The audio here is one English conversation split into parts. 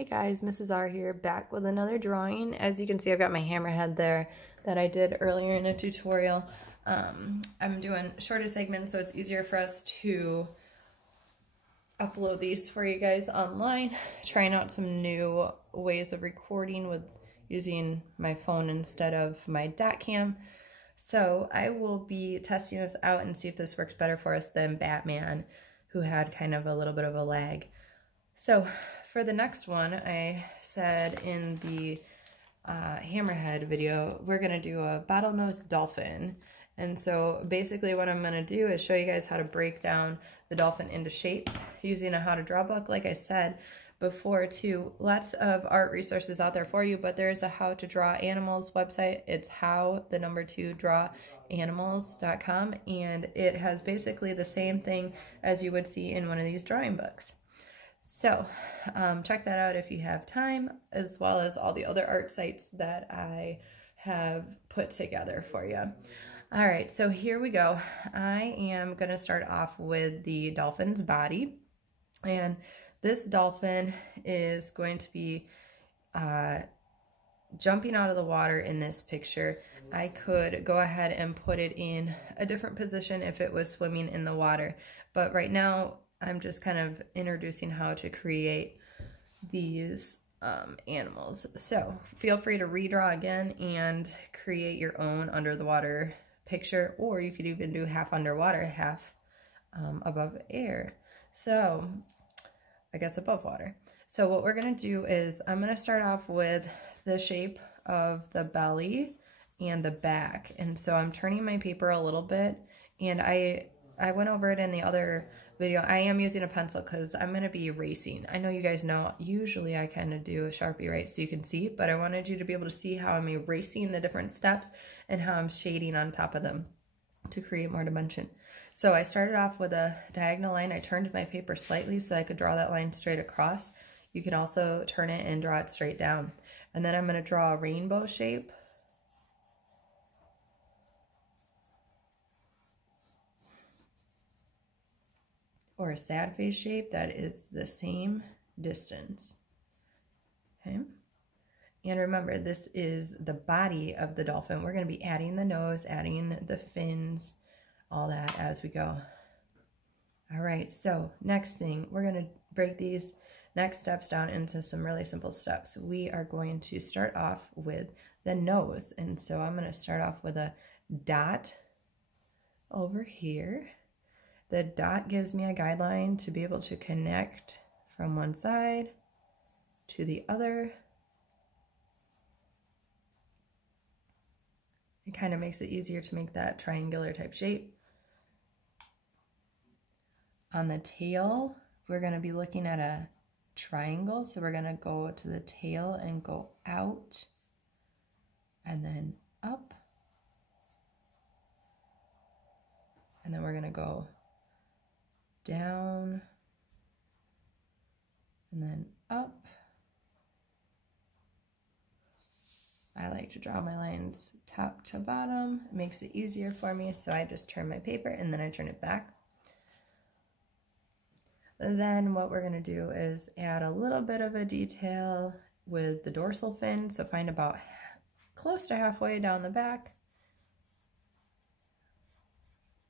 Hey guys, Mrs. R here, back with another drawing. As you can see, I've got my hammerhead there that I did earlier in a tutorial. I'm doing shorter segments, so it's easier for us to upload these for you guys online. Trying out some new ways of recording with using my phone instead of my dot cam. So I will be testing this out and see if this works better for us than Batman, who had kind of a little bit of a lag. So for the next one, I said in the hammerhead video, we're going to do a bottlenose dolphin. And so basically what I'm going to do is show you guys how to break down the dolphin into shapes using a how to draw book. Like I said before too, lots of art resources out there for you, but there is a how to draw animals website. It's how2drawanimals.com, and it has basically the same thing as you would see in one of these drawing books. So check that out if you have time, as well as all the other art sites that I have put together for you. All right, so here we go. I am going to start off with the dolphin's body, and this dolphin is going to be jumping out of the water in this picture. I could go ahead and put it in a different position if it was swimming in the water, but right now I'm just kind of introducing how to create these animals. So feel free to redraw again and create your own under the water picture, or you could even do half underwater, half above air. So I guess above water. So what we're going to do is I'm going to start off with the shape of the belly and the back. And so I'm turning my paper a little bit, and I went over it in the other video. I am using a pencil because I'm going to be erasing. I know you guys know usually I kind of do a Sharpie right so you can see, but I wanted you to be able to see how I'm erasing the different steps and how I'm shading on top of them to create more dimension. So I started off with a diagonal line. I turned my paper slightly so I could draw that line straight across. You could also turn it and draw it straight down. And then I'm going to draw a rainbow shape. Or a sad face shape that is the same distance. Okay. And remember, this is the body of the dolphin. We're going to be adding the nose, adding the fins, all that as we go. All right, so next thing, we're going to break these next steps down into some really simple steps. We are going to start off with the nose. And so I'm going to start off with a dot over here. The dot gives me a guideline to be able to connect from one side to the other. It kind of makes it easier to make that triangular type shape. On the tail, we're going to be looking at a triangle, so we're going to go to the tail and go out and then up. And then we're going to go down and then up. I like to draw my lines top to bottom. It makes it easier for me, so I just turn my paper and then I turn it back. Then what we're going to do is add a little bit of a detail with the dorsal fin, so find about close to halfway down the back.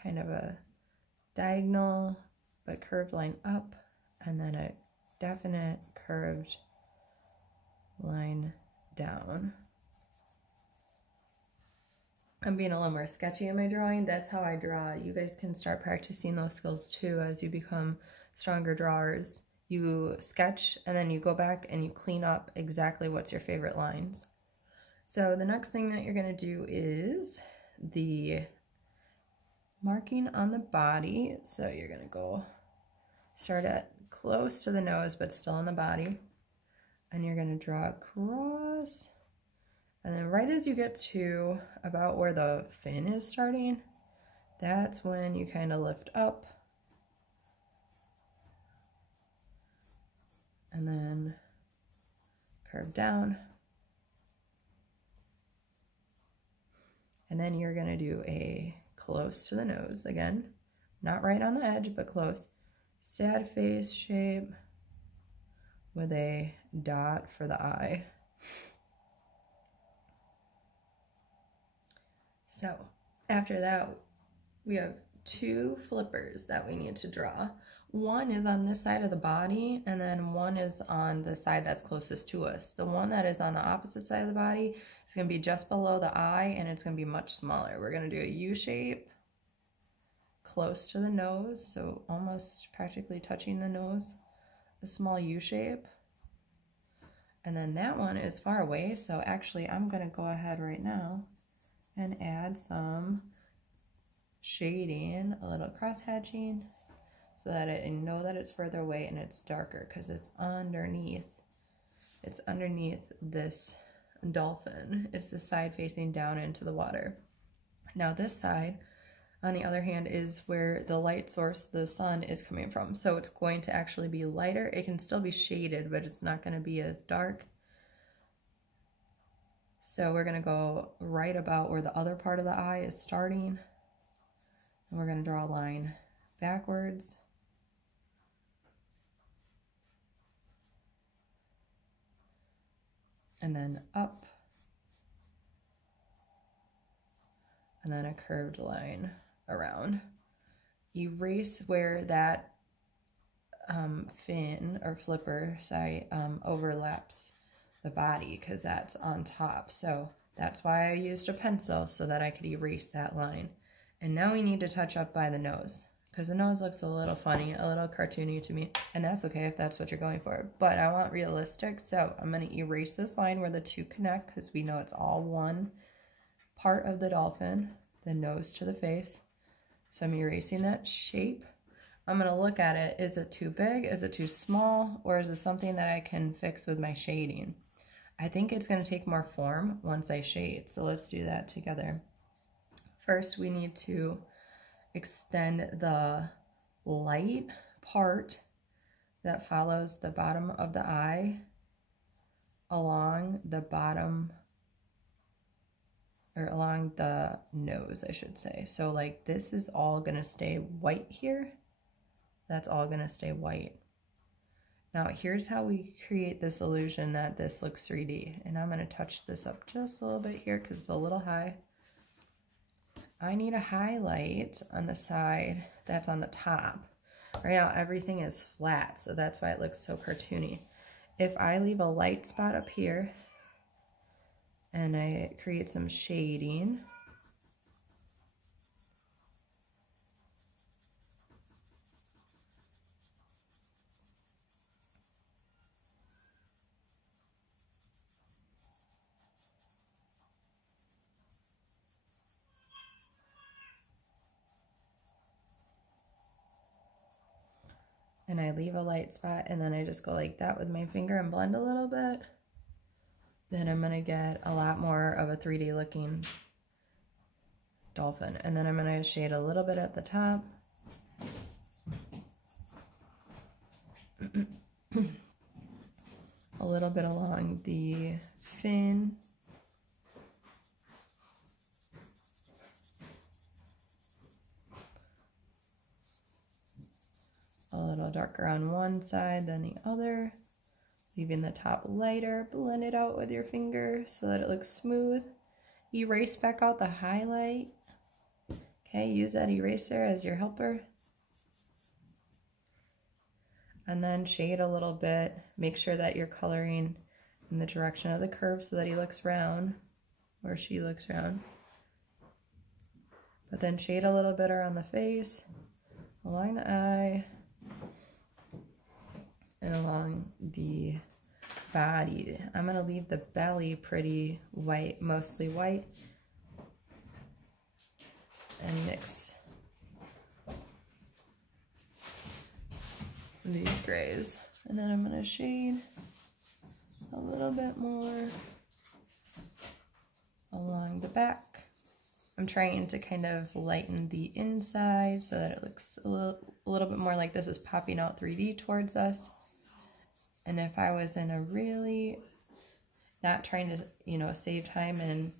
Kind of a diagonal but curved line up, and then a definite curved line down. I'm being a little more sketchy in my drawing. That's how I draw. You guys can start practicing those skills too as you become stronger drawers. You sketch and then you go back and you clean up exactly what's your favorite lines. So the next thing that you're going to do is the marking on the body. So you're going to go start at close to the nose but still in the body, and you're going to draw across, and then right as you get to about where the fin is starting, that's when you kind of lift up and then curve down, and then you're going to do a close to the nose again, not right on the edge but close, sad face shape, with a dot for the eye. So after that, we have two flippers that we need to draw. One is on this side of the body, and then one is on the side that's closest to us. The one that is on the opposite side of the body is going to be just below the eye, and it's going to be much smaller. We're going to do a U shape close to the nose, so almost practically touching the nose, a small U shape. And then that one is far away, so actually I'm going to go ahead right now and add some shading, a little cross hatching, so that I know that it's further away and it's darker because it's underneath. It's underneath this dolphin. It's the side facing down into the water. Now this side, on the other hand, is where the light source, the sun, is coming from. So it's going to actually be lighter. It can still be shaded, but it's not going to be as dark. So we're going to go right about where the other part of the eye is starting. And we're going to draw a line backwards. And then up. And then a curved line around. Erase where that fin or flipper side overlaps the body, because that's on top. So that's why I used a pencil, so that I could erase that line. And now we need to touch up by the nose, because the nose looks a little funny, a little cartoony to me, and that's okay if that's what you're going for. But I want realistic, so I'm going to erase this line where the two connect, because we know it's all one part of the dolphin, the nose to the face. So I'm erasing that shape. I'm going to look at it. Is it too big? Is it too small? Or is it something that I can fix with my shading? I think it's going to take more form once I shade. So let's do that together. First, we need to extend the light part that follows the bottom of the eye along the bottom, or along the nose, I should say. So like this is all going to stay white here. That's all going to stay white. Now here's how we create this illusion that this looks 3D. And I'm going to touch this up just a little bit here because it's a little high. I need a highlight on the side that's on the top. Right now everything is flat, so that's why it looks so cartoony. If I leave a light spot up here and I create some shading, and I leave a light spot, and then I just go like that with my finger and blend a little bit, then I'm going to get a lot more of a 3D looking dolphin. And then I'm going to shade a little bit at the top. A little bit along the fin. A little darker on one side than the other. Leaving the top lighter, blend it out with your finger so that it looks smooth. Erase back out the highlight. Okay, use that eraser as your helper. And then shade a little bit. Make sure that you're coloring in the direction of the curve so that he looks round, or she looks round. But then shade a little bit around the face, along the eye, and along the body. I'm going to leave the belly pretty white, mostly white, and mix these grays. And then I'm going to shade a little bit more along the back. I'm trying to kind of lighten the inside so that it looks a little bit more like this is popping out 3D towards us. And if I was in a really, not trying to, save time and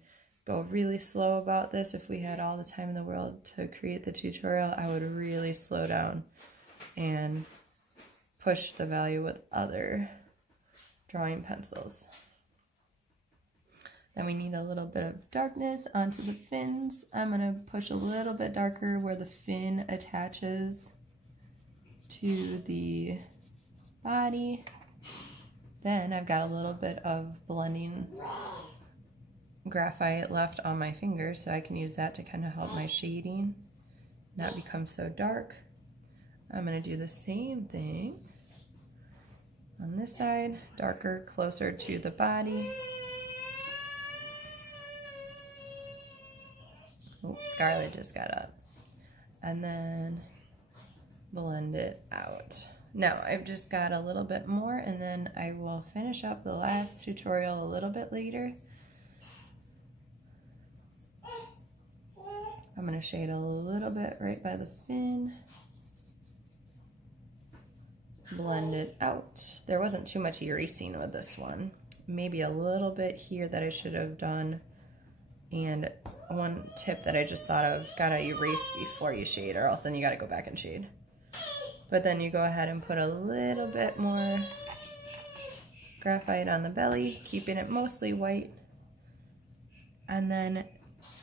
go really slow about this, if we had all the time in the world to create the tutorial, I would really slow down and push the value with other drawing pencils. Then we need a little bit of darkness onto the fins. I'm going to push a little bit darker where the fin attaches to the body. Then I've got a little bit of blending graphite left on my fingers, so I can use that to kind of help my shading not become so dark. I'm going to do the same thing on this side, darker, closer to the body. Oh, Scarlett just got up. And then blend it out. Now I've just got a little bit more, and then I will finish up the last tutorial a little bit later. I'm going to shade a little bit right by the fin. Blend it out. There wasn't too much erasing with this one. Maybe a little bit here that I should have done. And one tip that I just thought of, gotta erase before you shade, or else then you gotta go back and shade. But then you go ahead and put a little bit more graphite on the belly, keeping it mostly white. And then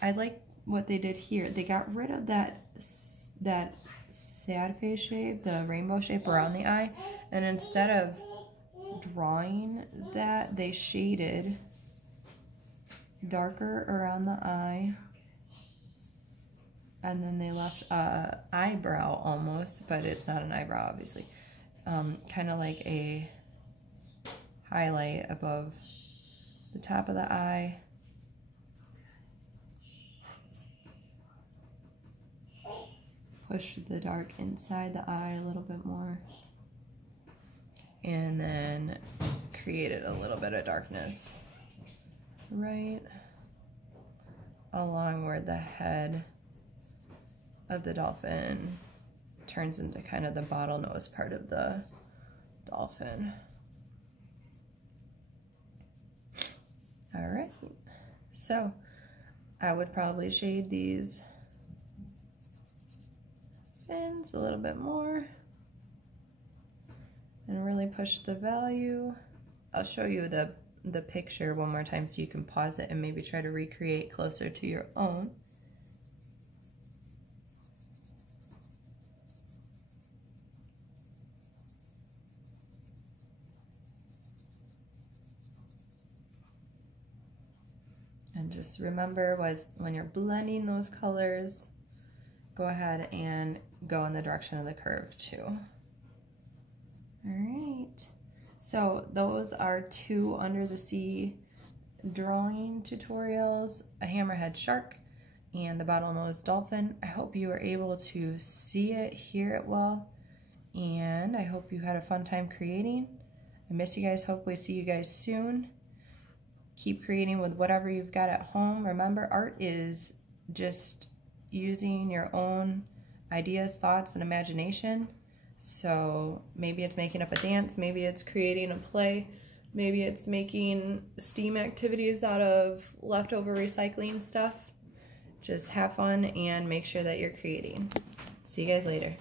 I like what they did here. They got rid of that sad face shape, the rainbow shape around the eye, and instead of drawing that, they shaded darker around the eye, and then they left a eyebrow almost, but it's not an eyebrow obviously, kind of like a highlight above the top of the eye. Push the dark inside the eye a little bit more, and then created a little bit of darkness right along where the head of the dolphin turns into kind of the bottlenose part of the dolphin. All right, so I would probably shade these fins a little bit more and really push the value. I'll show you the picture one more time so you can pause it and maybe try to recreate closer to your own. And just remember, when you're blending those colors, go ahead and go in the direction of the curve too. All right. So those are 2 under the sea drawing tutorials, a hammerhead shark and the bottlenose dolphin. I hope you were able to see it, hear it well, and I hope you had a fun time creating. I miss you guys. Hopefully see you guys soon. Keep creating with whatever you've got at home. Remember, art is just using your own ideas, thoughts, and imagination. So maybe it's making up a dance, maybe it's creating a play, maybe it's making STEAM activities out of leftover recycling stuff. Just have fun and make sure that you're creating. See you guys later.